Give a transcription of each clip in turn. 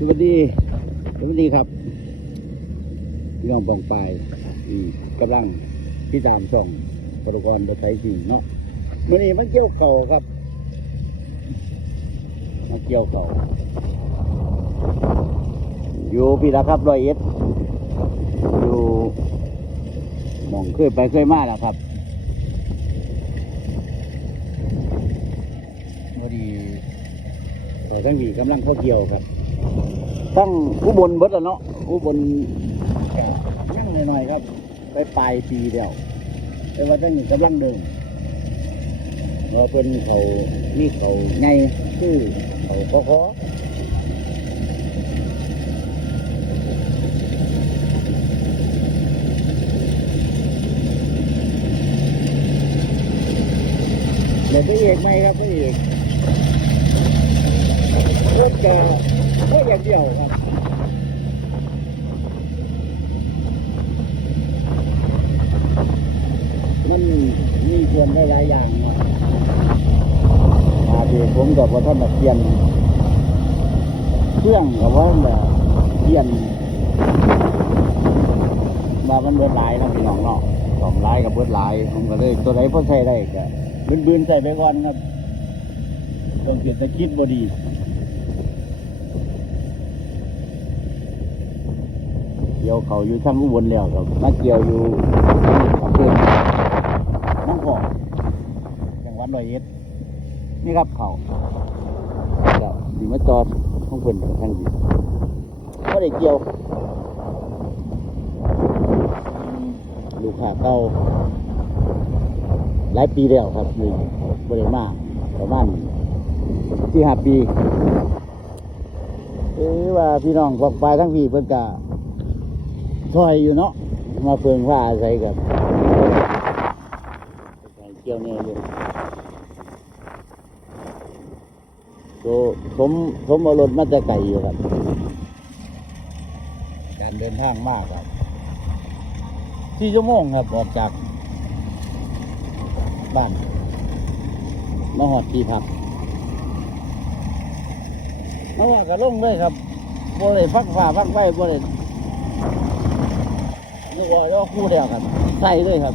สวัสดีสวัสดีครับ พี่น้องบองปลายกำลังพิจารณ์ช่องกรกรบไทยสิ่งเนาะมื่อนี้มันเกี่ยวเก่าครับมาเกี่ยวเก่าอยู่พี่ละครับรอยเอ็ดอยู่หมองเคยไปเคยมาแล้วครับพอดีแต่ทั้งวีกำลังเข้าเกี่ยวครับ ตั้งอุบลเบิดแล้วเนาะอุบลนั่งหน่อยๆครับ ไปปลายปีเดียวแต่ว่าตั้งนี้กำลังเดินเราเป็นเขานี่เขาไงชื่อเขาคอคอเดี๋ยวไปเอกไหมครับไปเอก กก็อย่างเดียวครับมันมีส่วนได้หลายอย่างนะอาดีผมกับว่าท่านแบบเปลี่ยนเครื่องกับว่าแบบเปลี่ยนมามันเบิดหลายนะพี่น้องเนาะสองหลายกับเบิดหลายผมก็เลยตัวไหนพอใช้ได้ก็บืนๆใส่ไปก่อนครับต้องเกิดตะคิดบดี กี่ยวเขาอยู่ทั้งอุบลแล้วครับมาเกี่ยวอยู่อำเภอน้องกอกจังหวัดร้อยเอ็ดนี่ครับเขาเดี๋ยวดีมาจอดของเพิ่นทางนี้ก็ได้เกี่ยว ลูกค้าเก่าหลายปีแล้วครับนี่บริมาประมาณที่ห้าปีเอ้ว่าพี่น้องพวกปลายทั้งพี่เพิ่นกะ ซอยอยู่เนาะมาเพิ่งว่าอาศัยกับเกี่ยวเนี่ยอยู่โตผมผมเอารถมาจะไก่อยู่ครับ การเดินทางมากครับสี่ชั่วโมงครับ ออกจาก บ้านมาหอดที่พักมาว่าก็ลงเลยครับบ่ได้ฟักฝ่าฟักไฟบ่ได้ นึกว่าย่อคู่เดียวครับ ใส่เลยครับ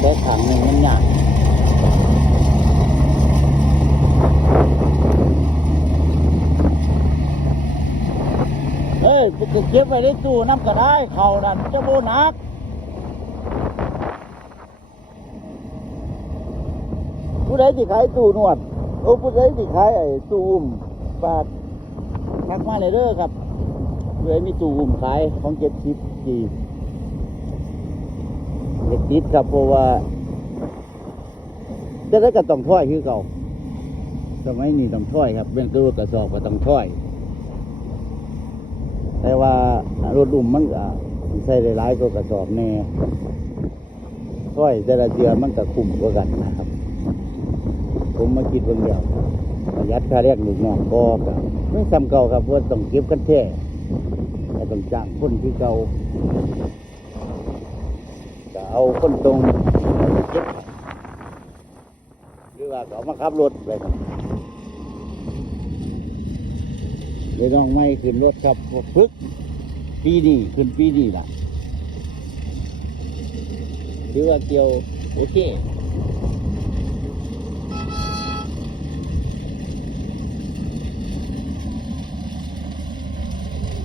ได้ขังหนึ่งมันยากเฮ้ยจะเก็บไว้ในตู้น้ำก็ได้ เข่าดันจะโบนักผู้ใดที่ขายตู้นวด โอ้ผู้ใดที่ขายไอ้ตู้อุ้ม ปาดทักมาเลยเด้อครับผู้ใดมีตู้อุ้มขายของเจ็ดสิบจีเด็กติดครับเพราะว่าจะได้ก็ต้องถ้อยคือเก่าสมัยนี้ต้องถ้อยครับเป็นกระโดดกระสอบก็ต้องถ้อย แต่ว่ารถลุ่มมันก็ใช้ได้หลายกว่ากระสอบแน่ถ้อยแต่ละเดือมันก็คุ้มกว่ากันนะครับ ผมมาคิดเบิ่งเดียว ประหยัดค่าแรกลูกน้องก็กับไม่ซ้ำเก่าครับเพราะต้องเก็บกันแท้แต่ต้องจ้างคนที่เก่าก็เอาคนตรงเก็บหรือว่าก็เอามาขับรถไปครับเลยต้องไม่ขึ้นรถครับพึกปีนี้ขึ้นปีนี้ล่ะถือว่าเกี่ยวโอเค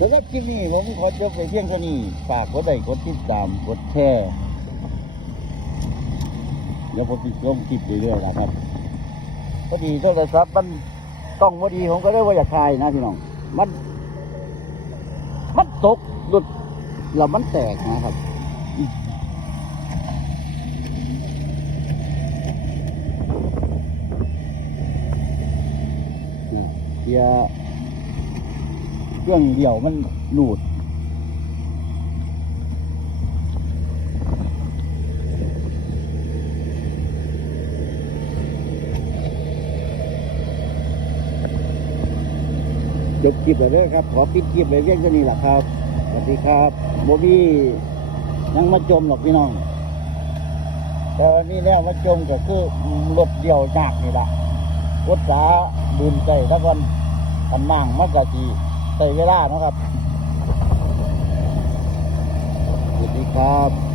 สำหรับคลิปนี้ผมขอจบไปเพียงเท่านี้ฝากกดไลค์กดติดตามกดแชร์เดี๋ยวผมติดลงคลิปเรื่อยๆนะครับพอดีโทรศัพท์มันต้องพอดีผมก็เลยว่าอยากถ่ายนะพี่น้อง มัน มันตกหลุดแล้วมันแตกนะครับเกียร์ เครื่องเดี่ยวมันหลุดเก็บคลิปเลยครับ ขอปิดคลิปเลยเรียกจะนี่แหละครับ สวัสดีครับโบบี้นั่งมาจมหรอกพี่น้องตอนนี้แล้วมาจมก็คือรถเดี่ยวยากนี่แหละรถสาดืนใจทุกคนกำนั่งมากกะที ใส่เวลาเนะครับสวัสดีครับ